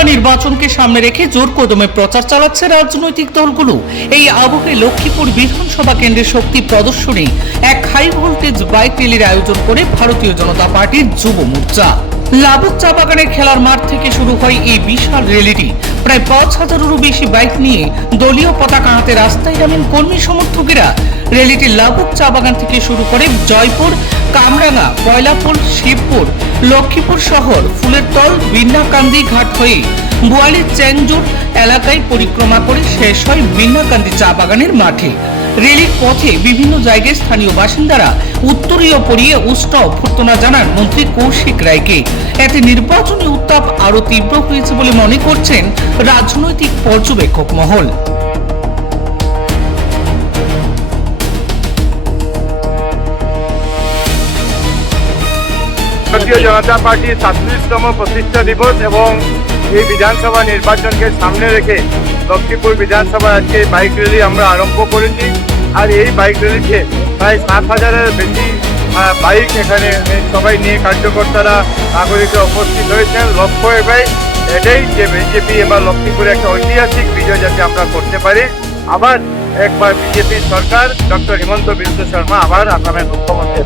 বিধানসভা নির্বাচনকে সামনে রেখে জোর কদমে প্রচার চালাচ্ছে রাজনৈতিক দলগুলো। এই আবহে লক্ষ্মীপুর বিধানসভা কেন্দ্রে শক্তি প্রদর্শনী এক হাই ভোল্টেজ বাইক র্যালির আয়োজন করে ভারতীয় জনতা পার্টির যুব মোর্চা। লাবুক চা বাগানের খেলার মাঠ থেকে শুরু হয় এই বিশাল র্যালিটি। প্রায় ৫,০০০-এরও বেশি বাইক নিয়ে দলীয় পতাকা হাতে রাস্তায় নামেন কর্মী সমর্থকেরা। র্যালিটি লাবুক চা বাগান থেকে শুরু করে জয়পুর, কামরাঙ্গা, কয়লাপুর, শিবপুর, লক্ষ্মীপুর শহর, ফুলের তল, বিন্নাকান্দি ঘাট হয়ে বোয়ালির চ্যাংজোর এলাকায় পরিক্রমা করে শেষ হয় বিন্নাকান্দি চা বাগানের মাঠে। রেলির পথে বিভিন্ন জায়গায় স্থানীয় বাসিন্দারা উত্তরীয় পরিয়ে উষ্ণ অভ্যর্থনা জানান মন্ত্রী কৌশিক রায়কে। এতে নির্বাচনী উত্তাপ আরো তীব্র হয়েছে বলে মনে করছেন রাজনৈতিক পর্যবেক্ষক মহল। ভারতীয় জনতা পার্টির 37তম প্রতিষ্ঠা দিবস এবং এই বিধানসভা নির্বাচনকে সামনে রেখে লক্ষ্মীপুর বিধানসভা আজকে বাইক র্যালি আমরা আরম্ভ করেছি। আর এই বাইক র্যালিতে প্রায় 7,000-এর বেশি বাইক এখানে সবাই নিয়ে কার্যকর্তারা নাগরিকরা উপস্থিত হয়েছেন। লক্ষ্য এটাই যে বিজেপি এবার লক্ষ্মীপুরে একটা ঐতিহাসিক বিজয় যাতে আমরা করতে পারি। আবার একবার বিজেপির সরকার ডক্টর হিমন্ত বিশ্ব শর্মা আবার আসামের মুখ্যমন্ত্রী।